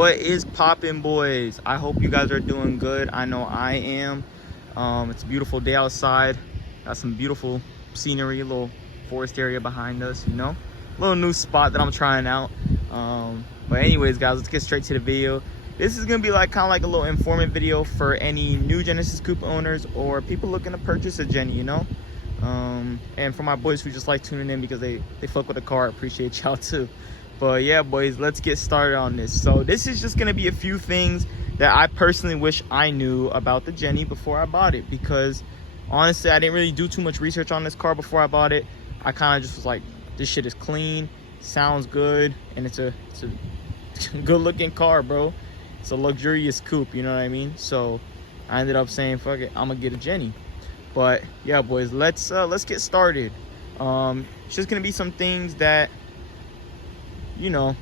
What is poppin', boys? I hope you guys are doing good. I know I am. It's a beautiful day outside. Got some beautiful scenery, a little forest area behind us, you know, a little new spot that I'm trying out. But anyways, guys, let's get straight to the video. This is gonna be like kind of like a little informative video for any new Genesis Coupe owners or people looking to purchase a Jenny, you know. And for my boys who just like tuning in because they fuck with the car, I appreciate y'all too. But yeah, boys, let's get started on this. So this is just gonna be a few things that I personally wish I knew about the Jenny before I bought it, because honestly I didn't really do too much research on this car before I bought it. I kind of just was like, this shit is clean, sounds good, and it's a good looking car, bro. It's a luxurious coupe, you know what I mean? So I ended up saying, fuck it, I'm gonna get a Jenny. But yeah, boys, let's get started. It's just gonna be some things that, you know,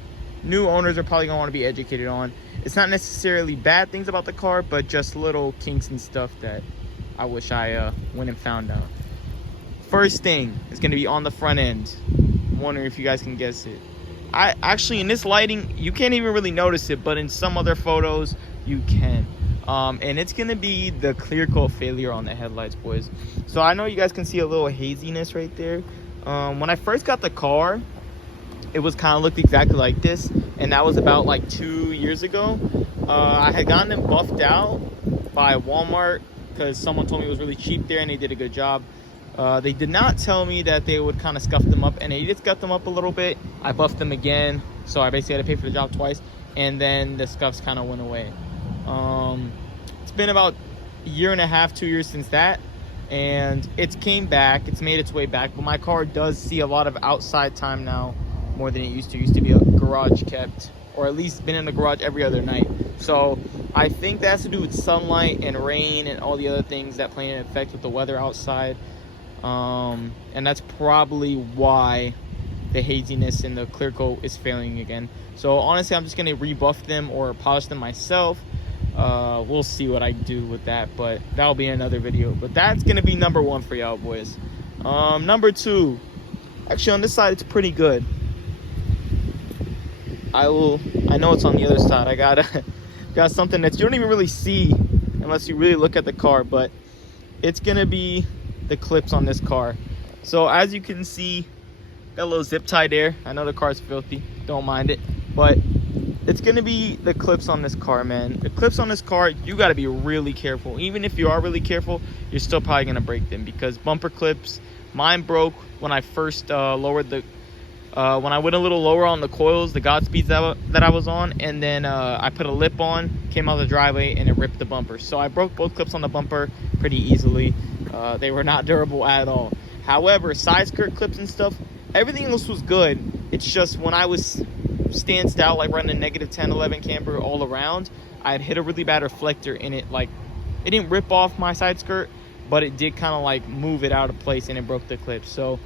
new owners are probably gonna want to be educated on. It's not necessarily bad things about the car, but just little kinks and stuff that I wish I went and found out. First thing is gonna be on the front end. I'm wondering if you guys can guess it. I actually, in this lighting, you can't even really notice it, but in some other photos you can. And it's gonna be the clear coat failure on the headlights, boys. So I know you guys can see a little haziness right there. When I first got the car, it was kind of looked exactly like this, and that was about like 2 years ago. I had gotten it buffed out by Walmart because someone told me it was really cheap there and they did a good job. They did not tell me that they would kind of scuff them up, and they did scuff them up a little bit. I buffed them again, so I basically had to pay for the job twice, and then the scuffs kind of went away. It's been about a year and a half, 2 years since that, and it's came back. It's made its way back, but my car does see a lot of outside time now, more than it used to. It used to be a garage kept, or at least been in the garage every other night. So I think that has to do with sunlight and rain and all the other things that play an effect with the weather outside. And that's probably why the haziness in the clear coat is failing again. So honestly, I'm just gonna rebuff them or polish them myself. We'll see what I do with that, but that'll be another video. But that's gonna be number one for y'all, boys. Number two, actually on this side it's pretty good. I know it's on the other side. I got something that you don't even really see unless you really look at the car, but it's gonna be the clips on this car. So as you can see, got a little zip tie there. I know the car's filthy, don't mind it, but it's gonna be the clips on this car, man. The clips on this car, you gotta be really careful. Even if you are really careful, you're still probably gonna break them, because bumper clips, mine broke when I first lowered the when I went a little lower on the coils, the Godspeeds that I was on, and then I put a lip on, came out of the driveway, and it ripped the bumper. So I broke both clips on the bumper pretty easily. They were not durable at all. However, side skirt clips and stuff, everything else was good. It's just when I was stanced out, like running a negative 10, 11 camber all around, I had hit a really bad reflector in it. Like, it didn't rip off my side skirt, but it did kind of like move it out of place, and it broke the clips. So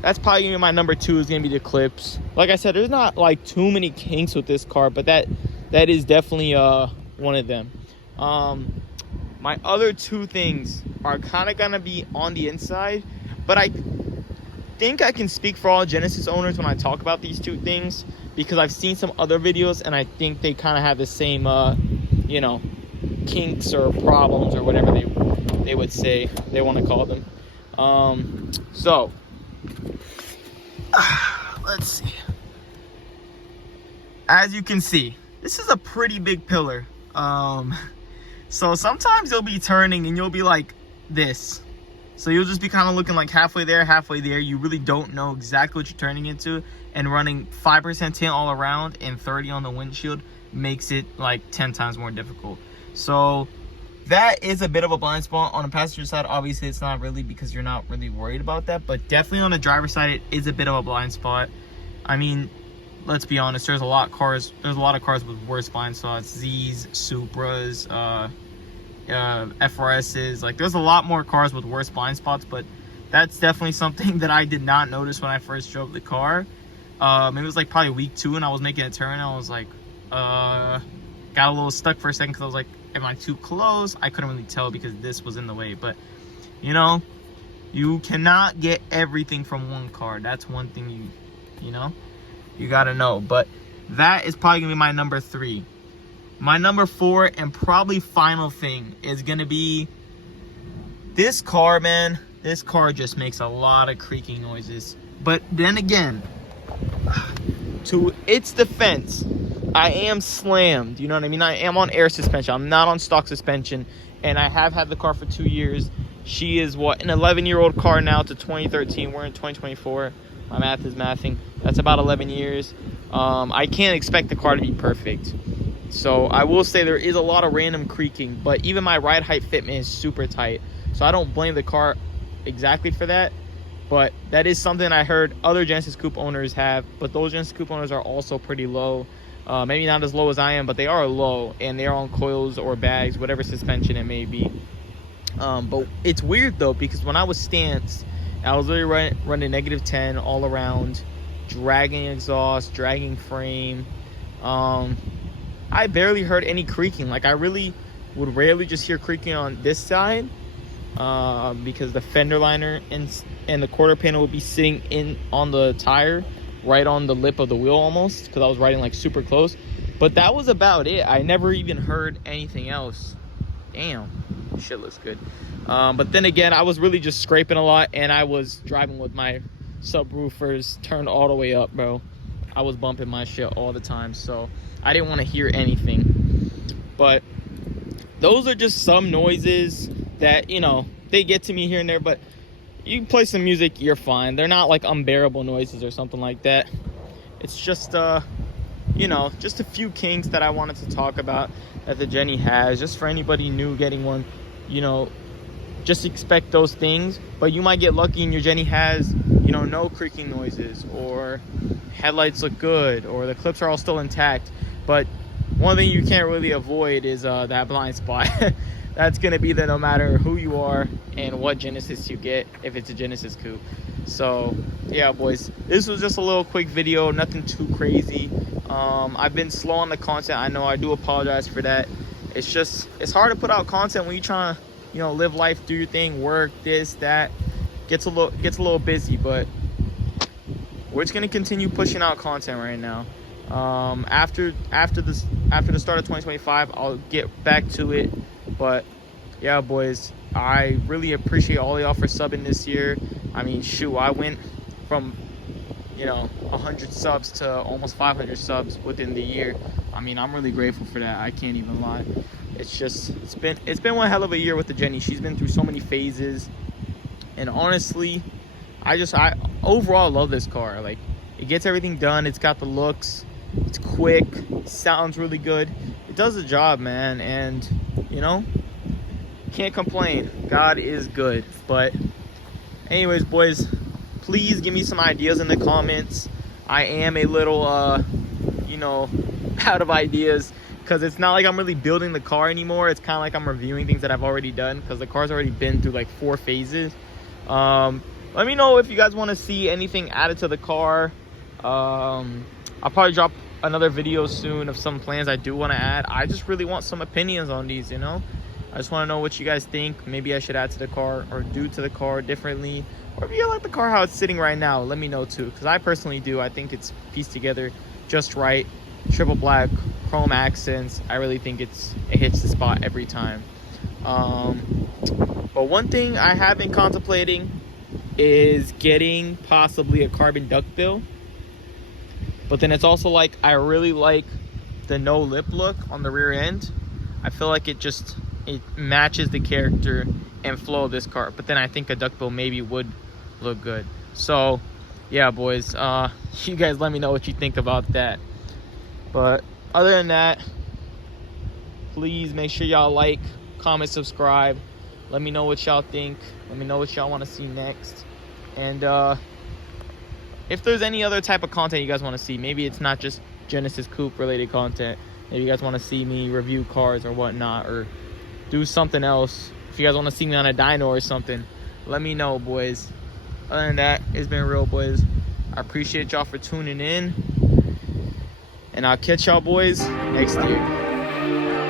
that's probably gonna be my number two, is gonna be the clips. Like I said, there's not like too many kinks with this car, but that is definitely one of them. My other two things are kind of gonna be on the inside, but I think I can speak for all Genesis owners when I talk about these two things, because I've seen some other videos and I think they kind of have the same you know, kinks or problems or whatever they would say they want to call them. So let's see. As you can see, this is a pretty big pillar. So sometimes you'll be turning and you'll be like this. So you'll just be kind of looking like halfway there, halfway there. You really don't know exactly what you're turning into, and running 5% tint all around and 30 on the windshield makes it like 10 times more difficult. So that is a bit of a blind spot. On the passenger side, obviously it's not really, because you're not really worried about that, but definitely on the driver's side it is a bit of a blind spot. I mean, let's be honest, there's a lot of cars with worse blind spots. Z's, Supras, FRS's, like there's a lot more cars with worse blind spots, but that's definitely something that I did not notice when I first drove the car. It was like probably week 2 and I was making a turn and I was like, got a little stuck for a second because I was like, am I too close? I couldn't really tell because this was in the way. But you know, you cannot get everything from one car. That's one thing you know, you gotta know. But that is probably gonna be my number 3. my number 4 and probably final thing is gonna be this car, man. This car just makes a lot of creaking noises. But then again, to its defense, I am slammed. You know what I mean? I am on air suspension. I'm not on stock suspension. And I have had the car for 2 years. She is what, an 11-year-old car now to 2013. We're in 2024. My math is mathing. That's about 11 years. I can't expect the car to be perfect. So I will say there is a lot of random creaking, but even my ride height fitment is super tight. So I don't blame the car exactly for that. But that is something I heard other Genesis Coupe owners have. But those Genesis Coupe owners are also pretty low. Maybe not as low as I am, but they are low. And they are on coils or bags, whatever suspension it may be. But it's weird though, because when I was stanced, I was literally running -10 all around, dragging exhaust, dragging frame. I barely heard any creaking. Like, I really would rarely just hear creaking on this side, because the fender liner and the quarter panel would be sitting in on the tire, right on the lip of the wheel almost, because I was riding like super close. But that was about it. I never even heard anything else. Damn, shit looks good. But then again, I was really just scraping a lot, and I was driving with my subwoofers turned all the way up, bro. I was bumping my shit all the time, so I didn't want to hear anything. But those are just some noises that, you know, they get to me here and there, but you play some music, you're fine. They're not like unbearable noises or something like that. It's just you know, just a few kinks that I wanted to talk about that the Jenny has, just for anybody new getting one. You know, just expect those things, but you might get lucky and your Jenny has, you know, no creaking noises, or headlights look good, or the clips are all still intact. But one thing you can't really avoid is that blind spot. That's gonna be there no matter who you are and what Genesis you get, if it's a Genesis Coupe. So yeah, boys, this was just a little quick video, nothing too crazy. I've been slow on the content, I know. I do apologize for that. It's hard to put out content when you're trying to, you know, live life, do your thing, work, this, that. Gets a little busy, but we're just gonna continue pushing out content right now. After the start of 2025, I'll get back to it. But yeah, boys, I really appreciate all y'all for subbing this year. I mean, shoot, I went from, you know, 100 subs to almost 500 subs within the year. I mean, I'm really grateful for that. I can't even lie. It's been one hell of a year with the Jenny. She's been through so many phases, and honestly, I overall love this car. Like, it gets everything done. It's got the looks. It's quick. It sounds really good. It does the job, man. And you know, can't complain. God is good. But anyways, boys, please give me some ideas in the comments. I am a little you know, out of ideas, because it's not like I'm really building the car anymore. It's kind of like I'm reviewing things that I've already done, because the car's already been through like 4 phases. Let me know if you guys want to see anything added to the car. I'll probably drop another video soon of some plans I do want to add. I just really want some opinions on these, you know. I just want to know what you guys think. Maybe I should add to the car or do to the car differently, or if you like the car how it's sitting right now, let me know too, because I personally do. I think it's pieced together just right. Triple black, chrome accents. I really think it hits the spot every time. But one thing I have been contemplating is getting possibly a carbon duckbill. But then it's also like, I really like the no lip look on the rear end. I feel like it matches the character and flow of this car. But then I think a duckbill maybe would look good. So yeah, boys, you guys let me know what you think about that. But other than that, please make sure y'all like, comment, subscribe. Let me know what y'all think. Let me know what y'all want to see next. And if there's any other type of content you guys want to see, maybe it's not just Genesis Coupe related content. Maybe you guys want to see me review cars or whatnot, or do something else. If you guys want to see me on a dyno or something, let me know, boys. Other than that, it's been real, boys. I appreciate y'all for tuning in, and I'll catch y'all boys next year.